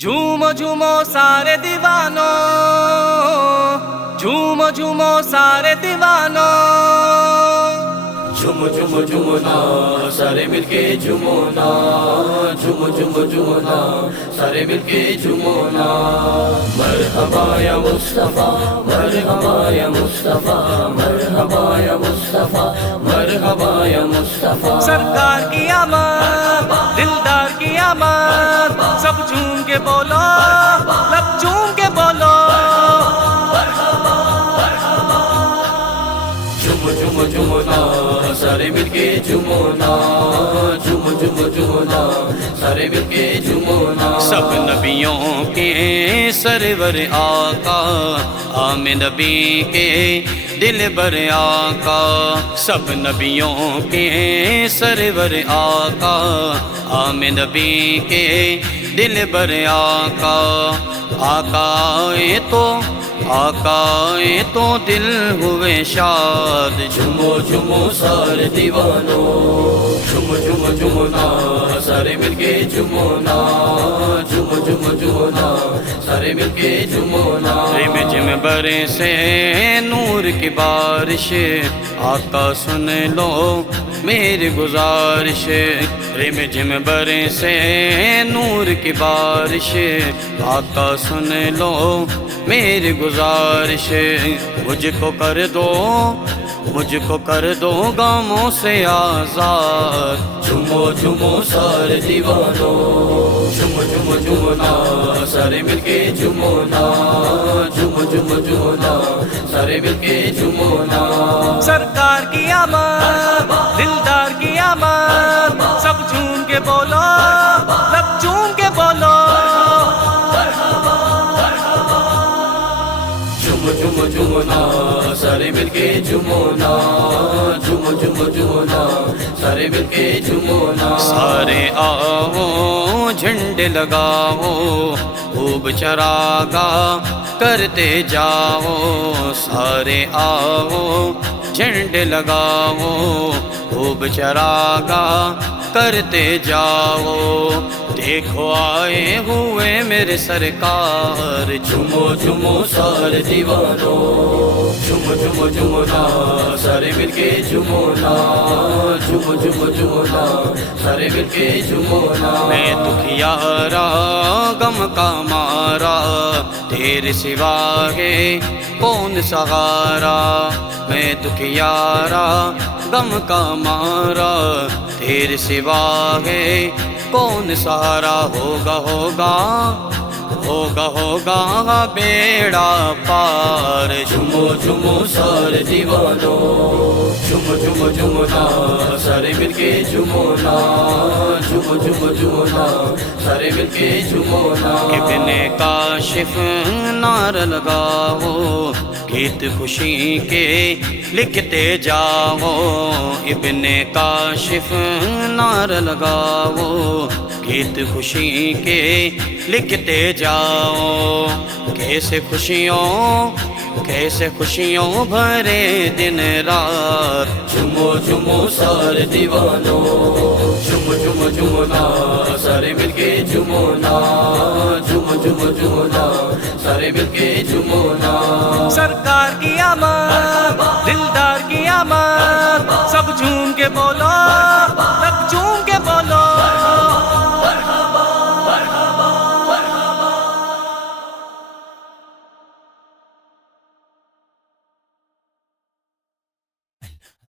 झूमो झूमो सारे दीवानों, झूमो झूमो सारे दीवानों। झूमो झूमो झूमो ना सारे मिलके झूमो ना, झूमो झूमो झूमो ना सारे मिलके झूमो ना। मरहबा या मुस्तफा, मरहबा या मुस्तफा, मरहबा या मुस्तफा, मरहबा या मुस्तफा। सरकार की आमद, दिलदार की आमद, सब झूम के बोलो, लब झूम के बोलो। झूमो झूमो झूमो ना सारे मिलके झूमो ना, झूमो झूमो झूमो ना सारे मिलके झूमो ना। सब नबियों के सरवर आका, आमे नबी के दिल बर आका। सब नबियों के सरवर आका, आमे नबी के दिल बर आका। आकाए तो दिल हुए शाद। झूमो झूमो सारे दीवानों, झूमो झूमो झूमो ना सारे मिलके झूमो ना, झूमो झूमो झूमो ना सारे मिलके झूमो ना। रिम झिम बरे से नूर की बारिश, आका सुन लो मेरी गुजारिश। रिम झिम बरे से नूर की बारिश, आका सुन लो मेरी गुजारिश। मुझको कर दो गमों से आजाद। झूमो झूमो सारे दीवानों, झूमो झूमो झूमो ना सारे मिलके झूमो ना, झूमो झूमो झूमो ना सारे मिलके झूमो ना। सरकार की आमद, दिलदार की आमद, सब झूम के बोलो, लब झूम के बोलो। झूमो झूमो झूमो ना सारे मिलके झूमो ना, झूमो झूमो झूमो ना सारे मिलके झूमो ना। सारे आओ झंडे लगाओ, खूब चरागा करते जाओ। सारे आओ झंडे लगाओ, खूब चरागा करते जाओ। देखो आए हुए मेरे सरकार। झूमो झूमो सारे दीवानों, झूमो झूमो झूमो ना सारे मिलके झूमो ना, झूमो झूमो झूमो ना सारे मिलके झूमो ना। मैं दुखियारा गम का मारा, तेरे सिवा है कौन सहारा। मैं दुखियारा गम का मारा, तेरे सिवा है कौन सहारा। होगा बेड़ा पार। झूमो झूमो सारे दीवानों, झूमो झूमो झूमो ना सारे मिलके झूमो ना, झूमो झूमो झूमो ना सारे मिलके झूमो ना। इब्ने काशिफ नार लगाओ, गीत खुशी के लिखते जाओ। इब्ने काशिफ नार लगाओ, गीत खुशी के लिखते जाओ। कैसे खुशियों भरे दिन रात। झूमो झूमो सारे दीवानों, झूमो झूमो झूमो ना सारे मिलके झूमो ना, झूमो झूमो झूमो ना सारे मिलके झूमो ना। सरकार की आमद, दिलदार की आमद, सब झूम के बोलो।